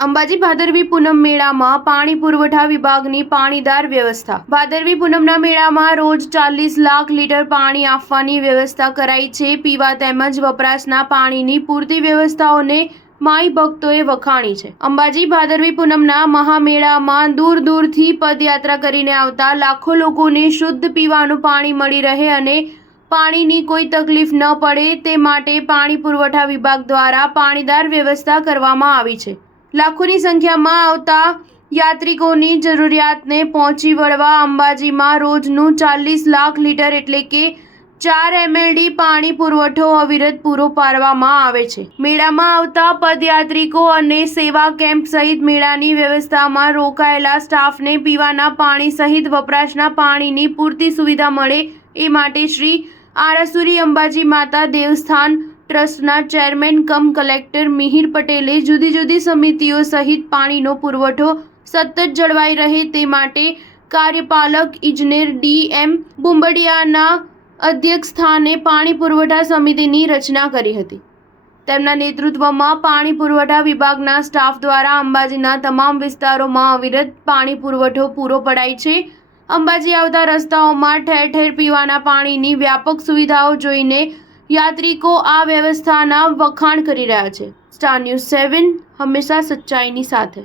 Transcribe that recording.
અંબાજી ભાદરવી પૂનમ મેળામાં પાણી પુરવઠા વિભાગની પાણીદાર વ્યવસ્થા। ભાદરવી પૂનમના મેળામાં રોજ 40 લાખ લીટર પાણી આપવાની વ્યવસ્થા કરાઈ છે। પીવા તેમજ વપરાશના પાણીની પૂરતી વ્યવસ્થાઓને માઈ ભક્તોએ વખાણી છે। અંબાજી ભાદરવી પૂનમના મહામેળામાં દૂર દૂરથી પદયાત્રા કરીને આવતા લાખો લોકોને શુદ્ધ પીવાનું પાણી મળી રહે અને પાણીની કોઈ તકલીફ ન પડે તે માટે પાણી પુરવઠા વિભાગ દ્વારા પાણીદાર વ્યવસ્થા કરવામાં આવી છે। લાખોની સંખ્યામાં આવતા યાત્રિકોની જરૂરિયાતને પહોંચી વળવા અંબાજીમાં રોજનું 40 લાખ લીટર એટલે કે 4 MLD પાણી પુરવઠો અવિરત પૂરો પાડવામાં આવે છે। મેળામાં આવતા પદયાત્રિકો અને સેવા કેમ્પ સહિત મેળાની વ્યવસ્થામાં રોકાયેલા સ્ટાફને પીવાના પાણી સહિત વપરાશના પાણીની પૂરતી સુવિધા મળે એ માટે શ્રી આરાસુરી અંબાજી માતા દેવસ્થાન ટ્રસ્ટના ચેરમેન કમ કલેક્ટર મિહિર પટેલે જુદી જુદી સમિતિઓ સહિત પાણીનો પુરવઠો સતત જળવાઈ રહે તે માટે કાર્યપાલક ઇજનેર DM બુંબડિયાના અધ્યક્ષસ્થાને પાણી પુરવઠા સમિતિની રચના કરી હતી। તેમના નેતૃત્વમાં પાણી પુરવઠા વિભાગના સ્ટાફ દ્વારા અંબાજીના તમામ વિસ્તારોમાં અવિરત પાણી પુરવઠો પૂરો પડાય છે। અંબાજી આવતા રસ્તાઓમાં ઠેર ઠેર પીવાના પાણીની વ્યાપક સુવિધાઓ જોઈને યાત્રિકો આ વ્યવસ્થાના વખાણ કરી રહ્યા છે। સ્ટાર ન્યૂઝ 7 હંમેશા સચ્ચાઈની સાથે।